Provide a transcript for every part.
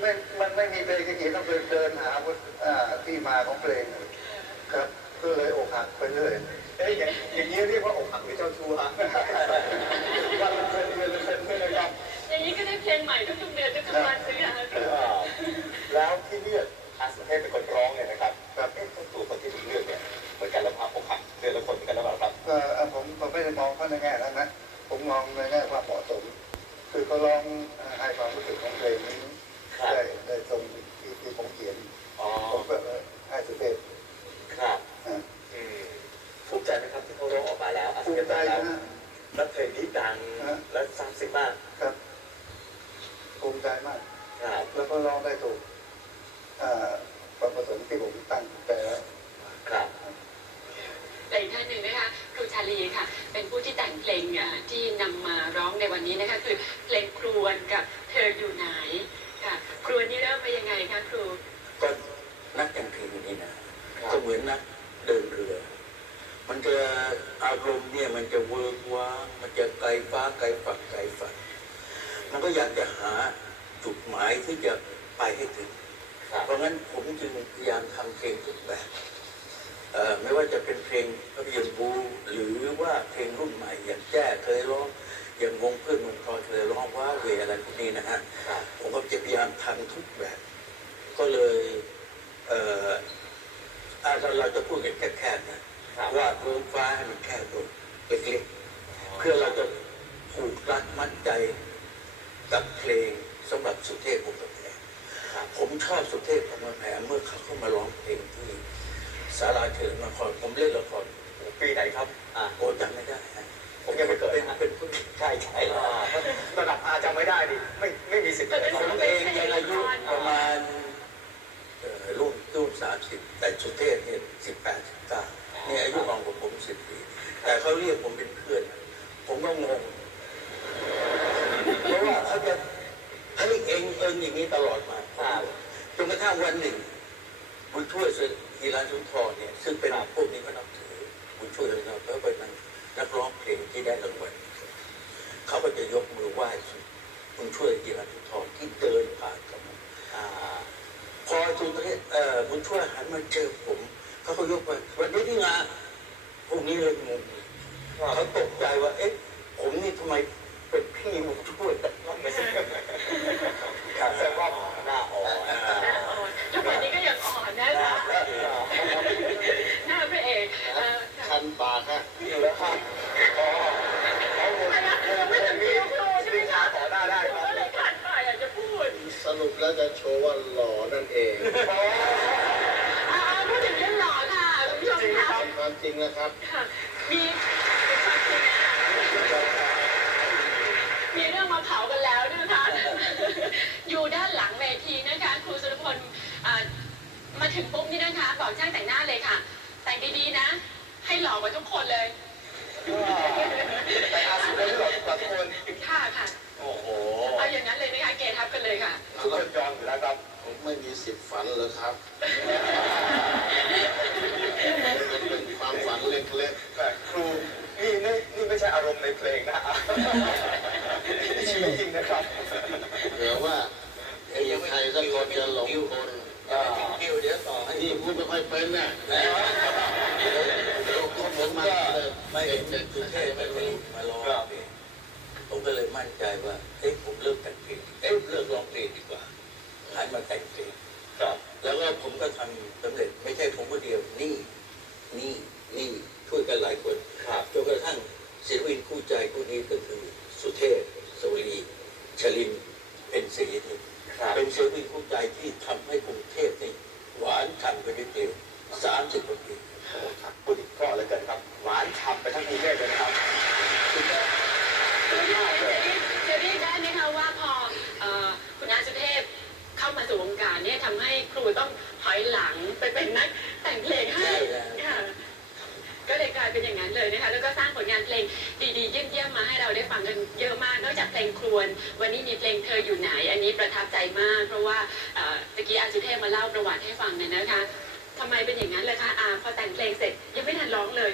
ไม่มันไม่มีเพลงอย่างนี้ต้องเดินหาอ่าที่มาของเพลงครับ ก็เลยอกหักไปเรื่อยเอ้ยอย่างอย่างนี้เรียกว่าอกหักหรือเจ้าชู้ฮะวันละเพลินเพลินเพลินเพลินนะครับอย่างนี้ก็ได้เพลงใหม่ทุกๆเดือนทุกๆวันสิคะเออแล้วที่เลือกอาสุเทพเป็นคนร้องเนี่ยนะครับแบบเอ๊ะตัวตัวคนที่ถูกเลือกเนี่ยเหมือนกันแล้วพาอกหักเดือนละคนเหมือนกันแล้วเปล่าครับก็อ่าผมผมไม่ได้มองเขาในแง่นั้นนะผมมองในแง่ความเหมาะสมคือเขาร้องอ่าให้ความรู้สึกของเพลงนี้ ได้ได้ตรงที่ที่ผมเขียนอ๋อผมก็เออให้สุเทพครับอ่าอืมภูมิใจไหมครับที่เขาร้องออกมาแล้วอาสุภูเทมิพใจร้องแล้วนะ แล้วเพลงนี้ดังฮะ และทราบซึ้งมากครับภูมิใจมาก ครับแล้วก็ร้องได้ถูกอ่าความประสงค์ที่ผมตั้งแต่แล้วครับ และอีกท่านหนึ่งนะคะครูชาลีค่ะ เป็นผู้ที่แต่งเพลงอะที่นำมาร้องในวันนี้นะคะ คือเพลงครวนกับเธออยู่ไหน ค่ะครวนนี่เริ่มมายังไงคะครู ก็นักแต่งเพลงนี่นะก็เหมือนนักเดินเรือ มันจะอารมณ์เนี่ยมันจะเวิร์กว้างมันจะไกลฟ้าไกลฝักไกลฝันมันก็อยากจะหาจุดหมายที่จะไปให้ถึงครับเพราะงั้นผมจึงพยายามทำเพลงทุกแบบเอ่อไม่ว่าจะเป็นเพลงภาพยนตร์บูหรือว่าเพลงรุ่นใหม่อย่างแจ้เคยร้อง อย่างวงเพื่อนวงพลอยเคยร้องว่าเวอะไรพวกนี้นะฮะครับผมก็จะพยายามทำทุกแบบ ก็เลยเอ่ออาเราเราจะพูดกันแคบๆนะครับว่าดพื้นฟ้าให้มันแค่ตัวเล็กๆเพื่อเราจะผูกรัดมัดใจกับเพลงสำหรับสุเทพวงศ์กำแพงครับผมชอบสุเทพวงศ์กำแพงเมื่อเขาเข้ามาร้องเพลงที่สาราเฉลิมนครผมเล่นละครปีไหนครับ อ่าโอ้จำไม่ได้ฮะ ผมยังไม่เกิดเป็นนะเป็นผู้ใช่ใช่อ่าระดับอาจำไม่ได้ดิไม่ไม่มีสิทธิ์เลยผมเองยังอายุประมาณเอ่อรุ่นรุ่นสามสิบแต่สุเทพเนี่ยสิบแปดสิบเก้าเนี่ยอายุของผมผมสิบปีแต่เขาเรียกผมเป็นเพื่อน ผมก็งงเพราะว่าเขาจะเฮ้ยเองเอิงอย่างนี้ตลอดมาจนกระทั่งวันหนึ่งบุญช่วยกีฬาสุนทรเนี่ยซึ่งเป็นพวกนี้ก็นับถือบุญช่วยกีฬาเขาเป็น นักร้องเพลงที่ได้รางวัลเขาก็จะยกมือไหว้บุญช่วยกีฬาสุนทรที่เดินผ่านกันมาอ่าพอสุนทรเอ่อบุญช่วยหันมาเจอผมเขาก็ยกไปวันนี้ที่งานพวกนี้เลยงงเขาตกใจว่า เอ๊ะ ผมนี่ทำไมเป็นพี่บุญช่วยแต่ว่า แล้วจะโชว์ว่าหล่อนั่นเองอ่าพูดถึงเรื่องหล่อค่ะคุณผู้ชมค่ะความจริงนะครับค่ะมีเป็นความจริงนะมีเรื่องมาเผากันแล้วนะคะ อยู่ด้านหลังเวทีนะคะครูสุรพลอ่ามาถึงปุ๊บนี่นะคะบอกช่างแต่งหน้าเลยค่ะ แต่งดีๆนะ ให้หล่อกว่าทุกคนเลย แต่อาสุเทพหล่อทุกคนค่ะค่ะ โอ้โหเอาอย่างนั้นเลยนะคะเกทับกันเลยค่ะทุกคนยอมอยู่แล้วครับผมไม่มีสิทธิ์ฝันเลยครับมันเป็นความฝันเล็กแต่ครูนี่นี่นี่ไม่ใช่อารมณ์ในเพลงนะนี่ชีวิตจริงนะครับๆเผื่อว่ามีใครสักคนจะหลงคนอ่าเดี๋ยวเดี๋ยวต่อให้นี่พูดไม่ค่อยเป็นน่ะผมมาไม่เด็เห็นกสุๆเทสุเทพพไม่ไม่รู้รู้มาร้องเพลง ผมก็เลยมั่นใจว่าเอ้ยผมเลิกแต่งเพลงเอ้ยเลิกร้องเพลงดีกว่าหันมาแต่งเพลงครับ แล้วก็ผมก็ทำสำเร็จไม่ใช่ผมคนเดียวนี่ นี่นี่ช่วยกันหลายคนครับจนกระทั่งศิลปินคู่ใจคู่นี้ก็คือสุเทพสวรีชลินเป็นศรีนี่ครับเป็นศิลปินคู่ใจที่ทำให้กรุงเทพนี่หวานฉ่ำไปด้วยเดียวสามสิบกว่าปีโอ้ครับพูดอีกข้อเลยกันครับ หวานฉ่ำไปทั้งกรุงเทพเลยนะครับสุดยอด สุดยอดเลยจะเรียกได้ไหมคะว่าพอเอ่อคุณอาสุเทพเข้ามาสู่วงการเนี่ยทำให้ครูต้องถอยหลังไปเป็นนักแต่งเพลงให้ใช่แล้วค่ะก็เลยกลายเป็นอย่างนั้นเลยนะคะ แล้วก็สร้างผลงานเพลงดีๆเยี่ยมๆมาให้เราได้ฟังกันเยอะมาก นอกจากเพลงครวน วันนี้มีเพลงเธออยู่ไหน อันนี้ประทับใจมาก เพราะว่าเอ่อตะกี้อาสุเทพมาเล่าประวัติให้ฟังเนี่ยนะคะทำไมเป็นอย่างนั้นเลยคะอาพอแต่งเพลงเสร็จยังไม่ทันร้องเลย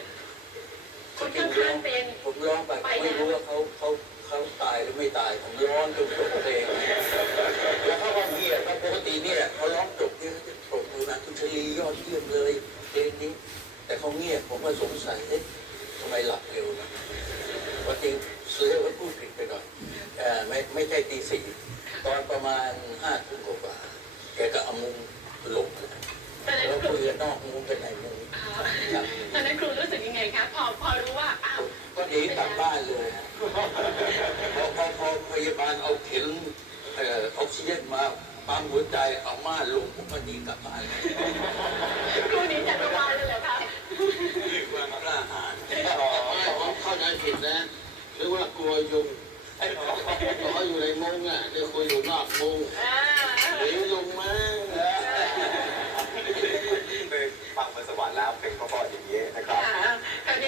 คนข้างเป็นผมร้องไปไม่รู้ว่าเขาเขาเขาตายหรือไม่ตายผมร้องจนจบเพลงแล้วเขาก็เงียบเพราะปกติเนี่ยเขาร้องจบเนี่ยจะปรบมือนะคุณชลียอดเยี่ยมเลยเพลงนี้ แต่เขาเงียบผมก็สงสัยเอ๊ะทำไมหลับเร็วนะวันจริงเสือว่าพูดผิดไปหน่อยไม่ไม่ใช่ตีสี่ตอนประมาณห้าทุ่มกว่าแกก็เอามุงหลบแล้วคุยกันนอกมุงกันในมุงตอนนั้นครู พอรู้ว่าอ้าวก็หนีกลับบ้านเลยพอพอพอพยาบาลเอาเข็มเอ่อออกซิเจนมาปั๊มหัวใจเอาม่านลงผมก็หนีกลับบ้านครูหนีจากโรงพยาบาลเลยเหรอคะด้วยความกล้าหาญเข้าใจผิดนะหรือว่ากลัวยุงขออยู่ในมุ้งอะเดี๋ยวคุยอยู่นอกมุ้งอ่าหนียุงมั้งไปฟังบนสวรรค์แล้วเพลงเพราะๆอย่างนี้นะครับ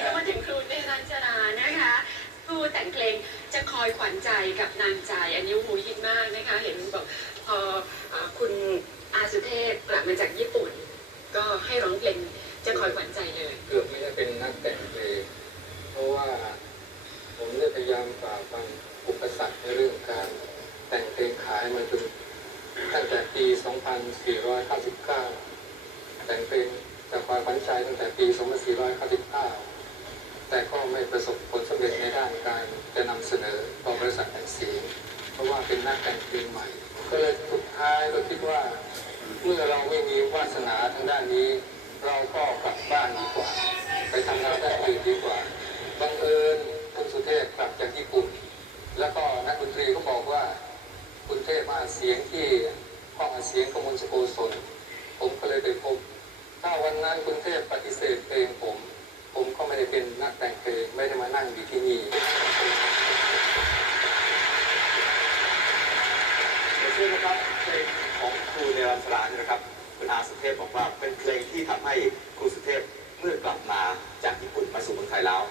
ค่ะคราวนี้ก็มาถึงครูเนรัญชรานะคะครูแต่งเพลงจะคอยขวัญใจกับนางใจ อันนี้หูฮิตมากนะคะ เห็นบอกพอเอ่อคุณอาสุเทพกลับมาจากญี่ปุ่น ก็ให้ร้องเพลงจะคอยขวัญใจเลย เกือบไม่ได้เป็นนักแต่งเพลงเพราะว่าผมได้พยายามฝ่าฟันอุปสรรคในเรื่องการแต่งเพลงขายมาจนตั้งแต่ปี 2499 แต่งเพลงจากความฝันใจตั้งแต่ปี 2499 แต่ก็ไม่ประสบผลสำเร็จในด้านการจะนำเสนอต่อบริษัทแต่งสีเพราะว่าเป็นนักแต่งเพลงใหม่ ก็เลยสุดท้ายก็คิดว่า เมื่อเราไม่มีวาสนาทางด้านนี้ เราก็กลับบ้านดีกว่า ไปทำงานด้านอื่นดีกว่าบังเอิญคุณสุเทพกลับจากญี่ปุ่น แล้วก็นักดนตรีก็บอกว่าคุณเทพมาเสียงที่ห้องเสียงกมลสโกศลผมก็เลยไปพบถ้าวันนั้นคุณเทพปฏิเสธเพลงผม ผมก็ไม่ได้เป็นนักแต่งเพลงไม่ได้มานั่งอยู่ที่นี่เชื่อนะครับเพลงของครูเนรัญชราเนี่ยนะครับคุณอาสุเทพบอกว่าเป็นเพลงที่ทำให้ครูสุเทพเมื่อกลับมาจากญี่ปุ่นมาสู่เมืองไทยแล้ว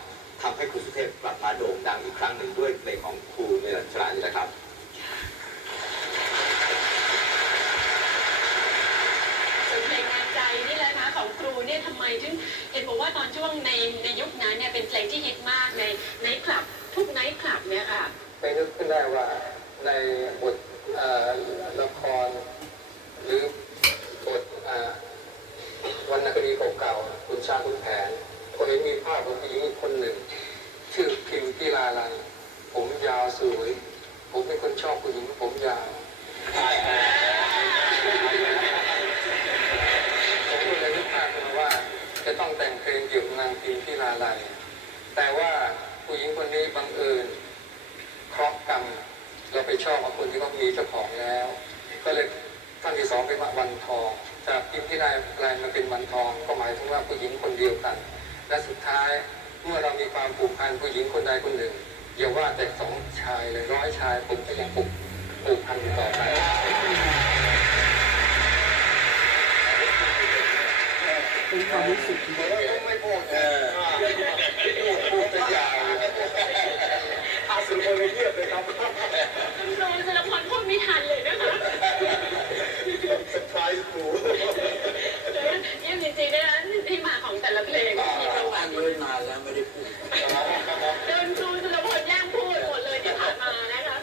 ทำให้ครูสุเทพกลับมาโด่งดังอีกครั้งหนึ่งด้วยเพลงของครูเนรัญชรานี่แหละครับ ส่วนเพลงนางใจนี่แหละนะของ ครูเนี่ยทำไมถึงเห็นบอกว่าตอนช่วงในในยุคนั้นเนี่ยเป็นเพลงที่ฮิตมากในไนคลับทุกไนท์คลับเนี่ยค่ะไปนึกขึ้นได้ว่าในบทละคร หรือบทวรรณคดีเก่าๆคุณชาคุณแผนผมเห็นมีภาพของผู้หญิงอีกคนหนึ่ง ชื่อพิมพิลาลันผมยาวสวย ผมเป็นคนชอบผู้หญิงผมยาว ผมก็เลยนึกภาพขึ้นมาว่า จะ ต้องแต่งเพลงเกี่ยวกับนางพิมพิลาลันแต่ว่าผู้หญิงคนนี้บังเอิญเคราะห์กรรมเราไปชอบกับคนที่เขามีเจ้าของแล้ว ก็เลยท่านที่สองเป็นวันทอง จากพิมพ์ที่ได้แปลมาเป็นวันทอง ก็หมายถึงว่าผู้หญิงคนเดียวกัน และสุดท้ายเมื่อเรามีความผูกพันผู้หญิงคนใดคนหนึ่งอย่าว่าแต่สองชายเลยร้อยชายผมก็ยังผูกผูกพันอยู่ต่อไป เป็นความรู้สึกที่ไม่พูดนะพูดพูดเป็นยาวเลยอาสุเทพเงียบเลยครับคุณโรสารพรพูดไม่ทันเลยนะคะเซอร์ไพรส์ครูเยี่ยมจริงๆนะคะที่มาของแต่ละเพลงมีประวัอ่านติเลยนานแล้วไม่ได้พูดโดนครูสารพลแย่งพูดหมดเลยที่ผ่านมานะคะ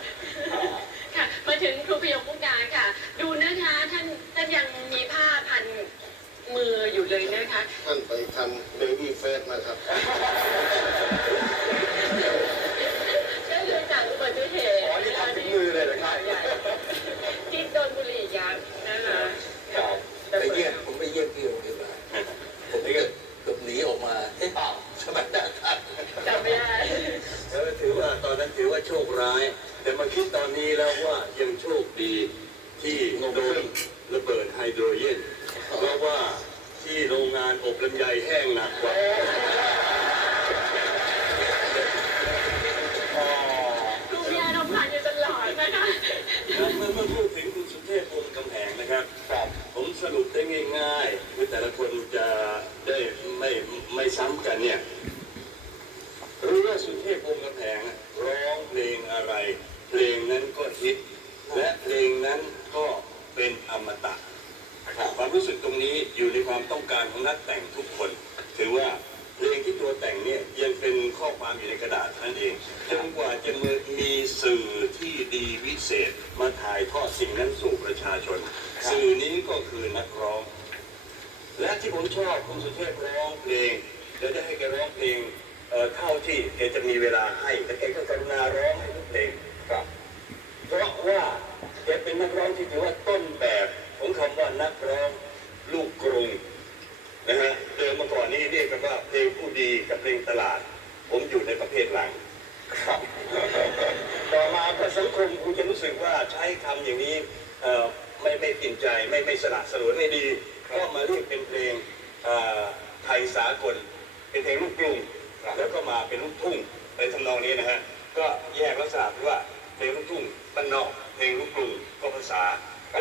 ค่ะมาถึงครูพยงมุกดาค่ะ ดูนะคะท่านท่านยังมีผ้าพัน มืออยู่เลยนะคะ ท่านไปทำเบบี้เฟสมาครับก็คือจากอุบัติเหตุอ๋อนี่ทำถึงมือเลยเหรอครับ ที่โดนบุหรี่ยัดนะคะครับไปเยี่ยมผมไปเยี่ยมพี่โรงพยาบาลผมเกือบเกือบหนีออกมาเฮ้ยเปล่าสมัยนั้นทันจำไม่ได้เออถือว่าตอนนั้นถือว่าโชคร้าย แต่มาคิดตอนนี้แล้วว่ายังโชคดีที่โดนระเบิดไฮโดรเจนเพราะว่า ที่โรงงานอบลำไยแห้งหนักกว่าครูมีอารมณ์ขันอยู่ตลอดนะคะเมื่อเมื่อพูดถึงคุณสุเทพวงศ์กำแหงนะครับ ผมสรุปได้ง่ายๆคือแต่ละคนจะได้ไม่ไม่ซ้ำกันเนี่ย รู้ว่าสุเทพวงศ์กำแพงอะร้องเพลงอะไร เพลงนั้นก็ฮิตและเพลงนั้นก็เป็นอมตะ ความรู้สึกตรงนี้อยู่ในความต้องการของนักแต่งทุกคน ถือว่าเพลงที่ตัวแต่งเนี่ยยังเป็นข้อความอยู่ในกระดาษเท่านั้นเองจนกว่าจะมีสื่อที่ดีวิเศษมาถ่ายทอดสิ่งนั้นสู่ประชาชน สื่อนี้ก็คือนักร้อง และที่ผมชอบคุณสุเทพร้องเพลงแล้วได้ให้แกร้องเพลงเอ่อเท่าที่แกจะมีเวลาให้และแกก็กรุณาร้องให้ทุกเพลงครับเพราะว่าแกเป็นนักร้องที่ถือว่าต้นแบบ ของคำว่านักร้องลูกกรุงนะฮะเดิมเมื่อก่อนนี้เรียกกันว่าเพลงผู้ดีกับเพลงตลาด ผมอยู่ในประเภทหลังครับต่อมาพอสังคมคุณจะรู้สึกว่าใช้คำอย่างนี้เอ่อไม่ไม่กินใจไม่ไม่สละสลวยไม่ดีก็มาเรียกเป็นเพลงเอ่อไทยสากล เป็นเพลงลูกกรุงแล้วก็มาเป็นลูกทุ่งในทำนองนี้นะฮะก็แยกลักษณะที่ว่าเพลงลูกทุ่งบ้านนอกเพลงลูกกรุงก็ภาษา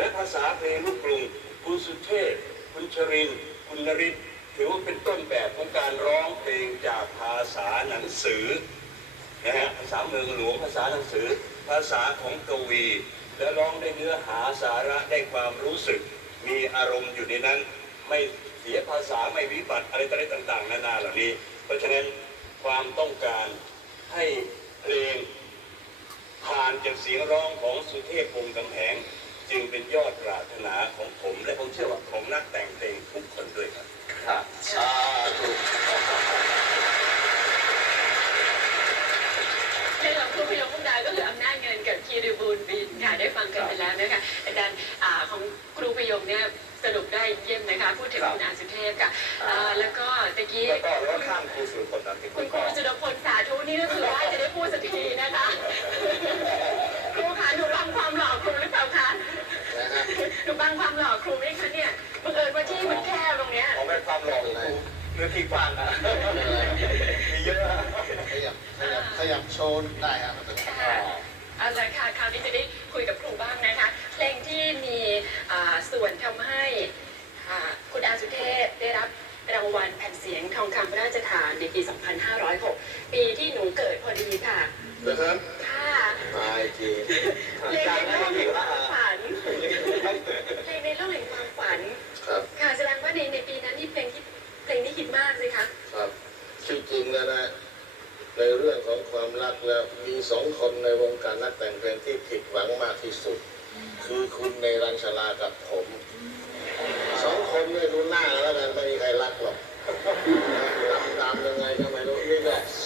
และภาษาเพลงลูกกรุงคุณสุเทพคุณชรินคุณนริศถือว่าเป็นต้นแบบของการร้องเพลงจากภาษาหนังสือนะฮะภาษาเมืองหลวงภาษาหนังสือ ภาษาของกวี และร้องได้เนื้อหาสาระได้ความรู้สึก มีอารมณ์อยู่ในนั้น ไม่เสียภาษาไม่วิบัติอะไรต่างๆนานาเหล่านี้ เพราะฉะนั้นความต้องการให้เพลงผ่านจากเสียงร้องของสุเทพวงศ์กำแหง จึงเป็นยอดปรารถนาของผม และผมเชื่อว่าของนักแต่งเพลงทุกคนด้วยครับครับสาธุเพลงของครูพยงพุ่มดาวก็คืออำนาจเงินกับคีรีบูลบินค่ะได้ฟังกันไปแล้วนะคะอาจารย์อ่าของครูพยงเนี่ยสรุปได้เยี่ยมนะคะ พูดถึงคุณอาสุเทพค่ะอ่าแล้วก็ตะกี้แล้วก็แล้วข้ามครูสุรพลตามที่คุณครูจุลพลสาธุนี่ก็คือว่าจะได้พูดสักทีนะคะ ครูคะหนูฟังความหล่อครูหรือเปล่าคะหนูฟัง ความหล่อครูไหมคะเนี่ยบังเอิญว่าที่มันแคบตรงเนี้ยผมเป็นความหล่อของครูเนื้อที่กว้างนะมีเยอะขยับขยับขยับโชว์ได้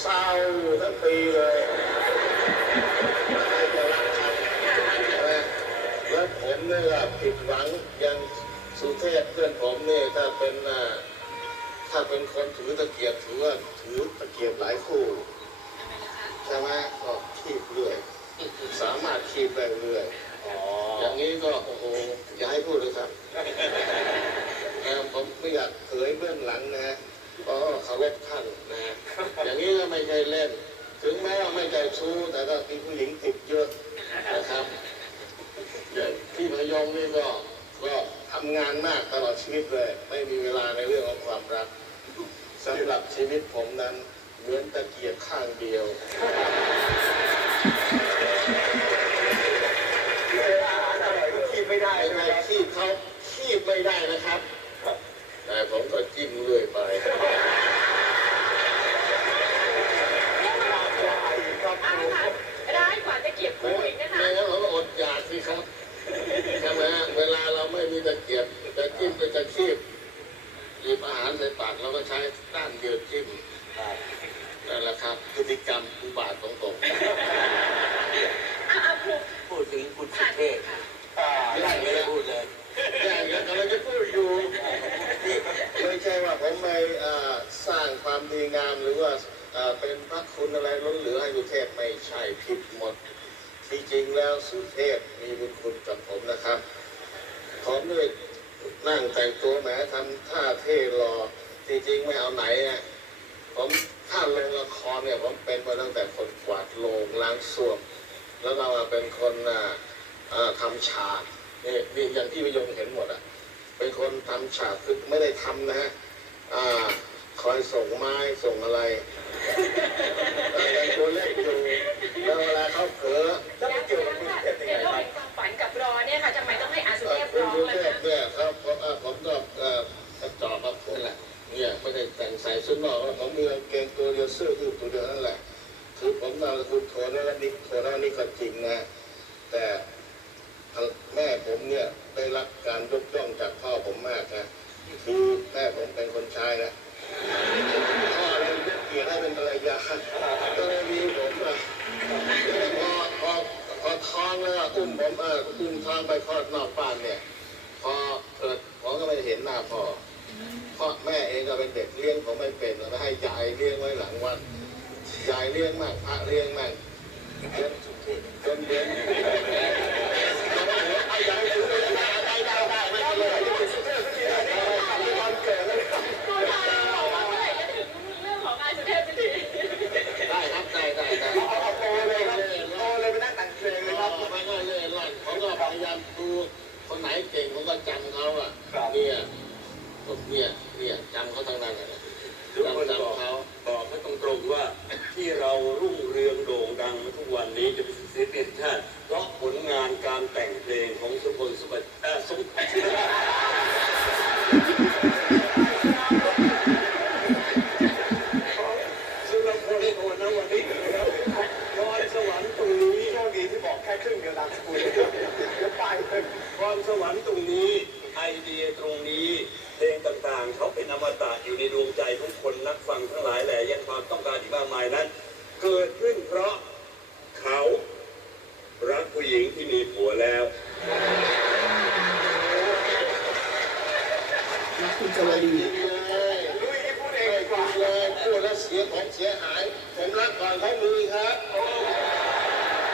ศร้าทั้งปีเลยใครจะรักครับแล้วผมเนี่ยผิดหวังยังสุเทพเพื่อนผมเนี่ยถ้าเป็นอ่าถ้าเป็นคนถือตะเกียบถือว่าถือตะเกียบหลายคู่ใช่ไหมก็คีบเรื่อยสามารถคีบได้เรื่อยอย่างนี้ก็โอ้โหอย่าให้พูดเลยครับเอ่อผมไม่อยากเผยเบื้องหลังนะฮะ เพราะว่าเขาเล็บท่านนะฮะอย่างนี้ก็ไม่ใช่เล่น ถึงแม้ว่าไม่ใจชู้แต่ก็มีผู้หญิงติดเยอะนะครับอย่างที่พยองนี่ก็ก็ทำงานมากตลอดชีวิตเลย ไม่มีเวลาในเรื่องของความรักสำหรับชีวิตผมนั้นเหมือนตะเกียบข้างเดียวเวลาอาหารอร่อยก็คีบไม่ได้ไอ้ใช่ไหมไอ้ครับคีบเขาคีบไม่ได้นะครับ แต่ผมก็จิ้มเรื่อยไปร้ายกว่าตะเกียบคู่อีกนะคะไม่งั้นเราก็อดอยากสิครับใช่ไหมฮะเวลาเราไม่มีตะเกียบจะจิ้มเป็นตะคีบหยิบอาหารในปากเราก็ใช้ด้านเดียวจิ้มนั่นแหละครับพฤติกรรมอุบาทของผมอ้าวอ้าวครู พูดถึงคุณสุ ผ่าน เทพ ค่ะ อ่า ไม่ได้เลยพูดเลย อย่างนี้กำลังจะพูดอยู่ไม่ใช่ว่าผมไปเอ่อสร้างความดีงามหรือว่าเอ่อเป็นพระคุณอะไรล้นเหลือให้สุเทพไม่ใช่ผิดหมด ที่จริงแล้วสุเทพมีบุญคุณกับผมนะครับ ผมเนี่ยนั่งแต่งตัวแหมทำท่าเท่รอจริงๆไม่เอาไหนอะผมถ้าลงละครเนี่ยผมเป็นมาตั้งแต่คนกวาดโลงล้างส้วม แล้วเรามาเป็นคนอ่าอ่าทำฉากนี่นี่อย่างที่วิยงเห็นหมดอะเป็นคนทำฉากคือไม่ได้ทำนะฮะอ่าคอยส่ง ไม้ส่งอะไรแต่ยังตัวเล็กอยู่แล้วเวลาเขาเผลอแล้วมันเกี่ยวกับคุณสุเทพยังไงในโลคกรับแห่งความฝันกับรอเนี่ยค่ะทำไมต้องให้อาสุเอ่เทอพคุณร้องสุล่ะเทพคะเนี่ยครับผมอ่าผมก็เอ่อกระจอกกับผมแหละเนี่ยไม่ได้แต่งใส่ชุดนอกแล้วผมมีกางเกงตัวเดียวเสื้อยืดตัวเดียวนั่นแหละคือผมนามสกุลโทนแล้วนี่โทนแล้วนี่ก็จริงนะแต่ พ่อแม่เองก็เป็นเด็กเลี้ยงผมไม่เป็นแล้วให้ยายเลี้ยงไว้หลังวัดยายเลี้ยงมากพระเลี้ยงมากจนเลี้ยงเอายายได้ครูทาบอกเมื่อไงเขาเอาตัวเลยครับตัวเลยเป็นนักตั้งเซฟเลยครับมาง่ายเล่ร่อนผมก็พยายามดูคนไหนเก่งผมก็จำเขาอะเนี่ย เนี่ยเนี่ยจำเขาทั้งนั้นเลยทุกคนจำบอกจำเขาบอกให้ตรงๆว่าที่เรารุ่งเรืองโด่งดังมาทุกวันนี้จะเป็นศิลปินชาติเพราะผลงานการแต่งเพลงของสุพลสุบัติสมบัติสำหรับคนโอนนะวันนี้นะครับพรสวรรค์ตรงนี้ โชคดีที่บอกแค่ครึ่งเดียวนามสกุลเดี๋ยวไปเลย พรสวรรค์ตรงนี้ไอเดียตรงนี้เพลงต่างๆ เขาเป็นอมตะอยู่ในดวงใจของคนนักฟังทั้งหลายแหล่ยังความต้องการอีกมากมายนั้น เกิดขึ้นเพราะเขารักผู้หญิงที่มีผัวแล้ว คุณจวลีเลย ลุยนี่พูดเอ เอง ง ดีกว่า เลยพูดแล้วเสียของเสียหาย ผมรักก่อนเขามีครับ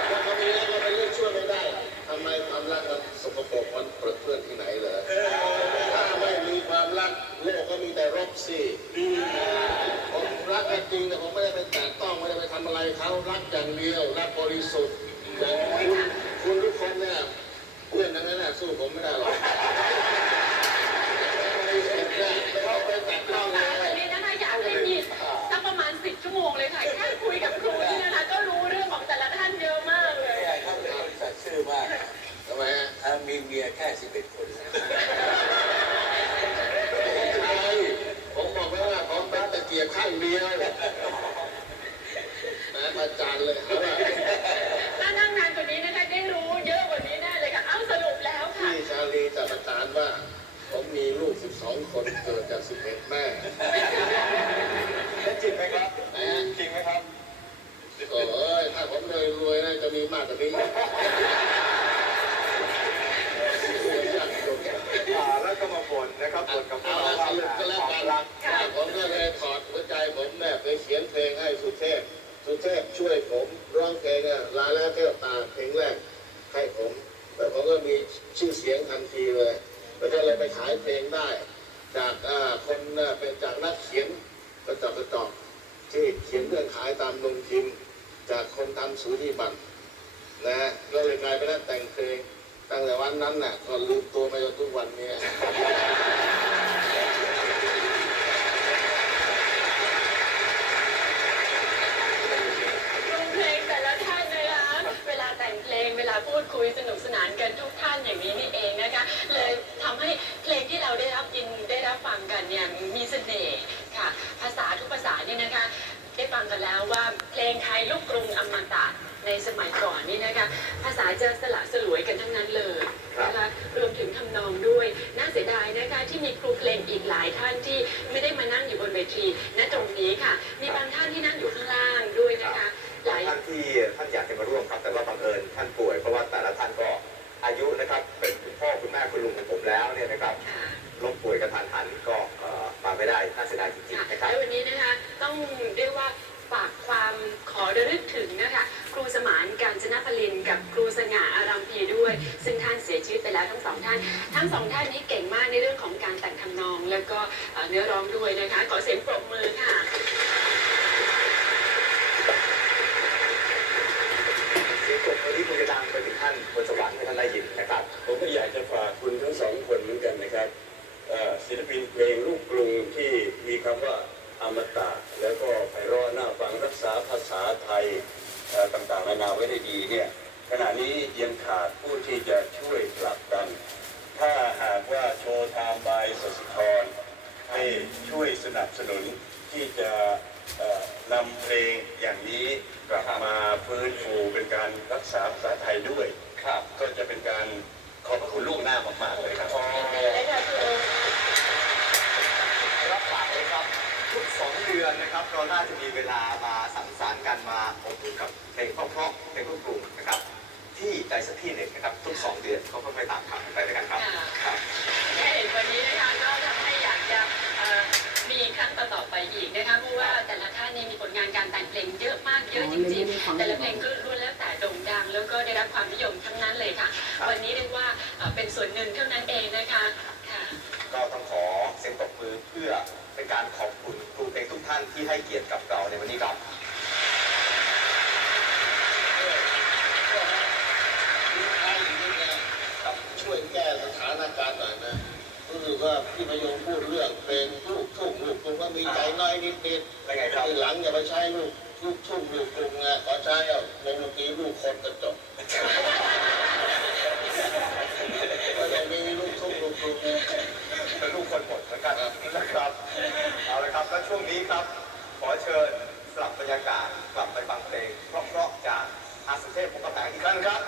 ถ้าเขามีแล้วก็เป็นเรื่องช่วยไม่ได้ทำไมความรักมันสกปรกมันเปรอะเปื้อนที่ไหนเหรอถ้าไม่มีความรักโลกก็มีแต่รบสิผมรักกันจริงแต่ผมไม่ได้ไปแตะต้องไม่ได้ไปทำอะไรเขารักอย่างเดียวรักบริสุทธิ์อย่างคุณคุณทุกคนเนี่ยเพื่อนทั้งนั้นน่ะสู้ผมไม่ได้หรอก วโมงเลยค่ะแค่คุยกับครูนี่นะคะ ก็รู้เรื่องของแต่ละท่านเยอะมากเลยใหญ่ครับบริษัทซื่อมากทำไมฮะถ้ามีเมียแค่สิบเอ็ดคนใช่ผมบอกไว้ว่าผมเป็นตะเกียบข้างเดียวนะอาจารย์เลยหาว่าถ้านั่งนานกว่านี้นะคะได้รู้เยอะกว่านี้แน่เลยค่ะ เอาสรุปแล้วค่ะ พี่ชาลีจะประจานว่า ผมมีลูก 12 คนเกิดจาก 11 แม่จริงไหมครับ นะ จริงไหมครับ โอ้ ยถ้าผมเลยรวยนะจะมีมากกว่านี้อ่าแล้วก็มาบ่นนะครับบ่นกับพวเอากเราละสว่ารุปก็แล้วกันว่าผมก็เลยถอดหัวใจผมเนี่ยไปเขียนเพลงให้สุเทพ สุเทพช่วยผมร้องเพลงอะลาแล้วเที่ยวตาเพลงแรกให้ผมแต่ผมก็มีชื่อเสียงทันทีเลยแล้วก็เลยไปขายเพลงได้ จากอ่าคนอะเป็นจากนักเขียนกระจอกกระจอกที่เขียนเรื่องขายตามลงพิมพ์ จากคนทำสูติบัตรนะก็เลยกลายเป็นนักแต่งเพลงตั้งแต่วันนั้นน่ะก็ลืมตัวมาจนทุกวันนี้ยดูเพลงแต่ละท่านนะคะเวลาแต่งเพลงเวลาพูดคุยสนุกสนานกันทุกท่านอย่างนี้นี่เองนะคะ เลยทำให้เพลงที่เราได้รับยินได้รับฟังกันเนี่ยมีเสน่ห์ค่ะ ภาษาทุกภาษาเนี่ยนะคะ ได้ฟังกันแล้วว่าเพลงไทยลูกกรุงอมตะในสมัยก่อนนี่นะคะ ภาษาจะสละสลวยกันทั้งนั้นเลยนะคะรวมถึงทำนองด้วยน่าเสียดายนะคะที่มีครูเพลงอีกหลายท่านที่ไม่ได้มานั่งอยู่บนเวทีณตรงนี้ค่ะ มีบางท่านที่นั่งอยู่ข้างล่างด้วยนะคะหลายท่านที่ท่านอยากจะมาร่วมครับแต่ว่าบังเอิญท่านป่วยเพราะว่าแต่ละท่านก็อายุนะครับ เป็นคุณพ่อคุณแม่คุณลุงของผมแล้วเนี่ยนะครับค่ะล้มป่วยกระทันหันก็เอ่อมาไม่ได้น่าเสียดายจริงค่ะๆนะครับและวันนี้นะคะต้องเรียกว่าฝากความข อระลึกถึงนะคะครูสมานการจนพลินกับครูสง่าอารัมพีด้วย ซึ่งท่านเสียชีวิตไปแล้วทั้งสองท่าน ทั้งสองท่านนี้เก่งมากในเรื่องของการแต่งทำนอง แล้วก็เนื้อร้องด้วยนะคะ ขอเสียงปรบมือค่ะเสียงปรบมือที่คงจะดังไปถึงท่านบนสวรรค์ให้ท่านได้ยินนะครับ ผมก็อยากจะฝากคุณทั้งสองคนเหมือนกันนะครับศิลปินเพลงลูกกรุงที่มีคำว่าอมตะ แล้วก็ไพเราะน่าฟังรักษาภาษาไทยเอ่อต่างๆนานาไว้ได้ดีเนี่ยขณะนี้ยังขาดผู้ที่จะช่วยผลักดัน ถ้าหากว่าโชว์ไทม์บายสสิธรให้ช่วยสนับสนุนที่จะเอ่อนำเพลงอย่างนี้กลับมาฟื้นฟูเป็นการรักษาภาษาไทยด้วยครับก็จะเป็นการ สึกว่าพี่ประยงพูดเรื่องเป็นลูกทุ่งลูกกรุงว่ามีใจน้อยนิดเป็นไงๆครับทีหลังอย่าไปใช้ลูกลูกทุ่งลูกกรุงนะขอใช้เอาวงดนตรีลูกคนกระจกก็ยังมีลูกทุ่งลูกกรุงเป็นลูกคนหมดเหมือนกันนะครับเอาละครับแล้วช่วงนี้ครับ ขอเชิญสลับบรรยากาศกลับไปฟังเพลงเพราะๆจากอาสุเทพผมกระแตงอีกครั้งครับ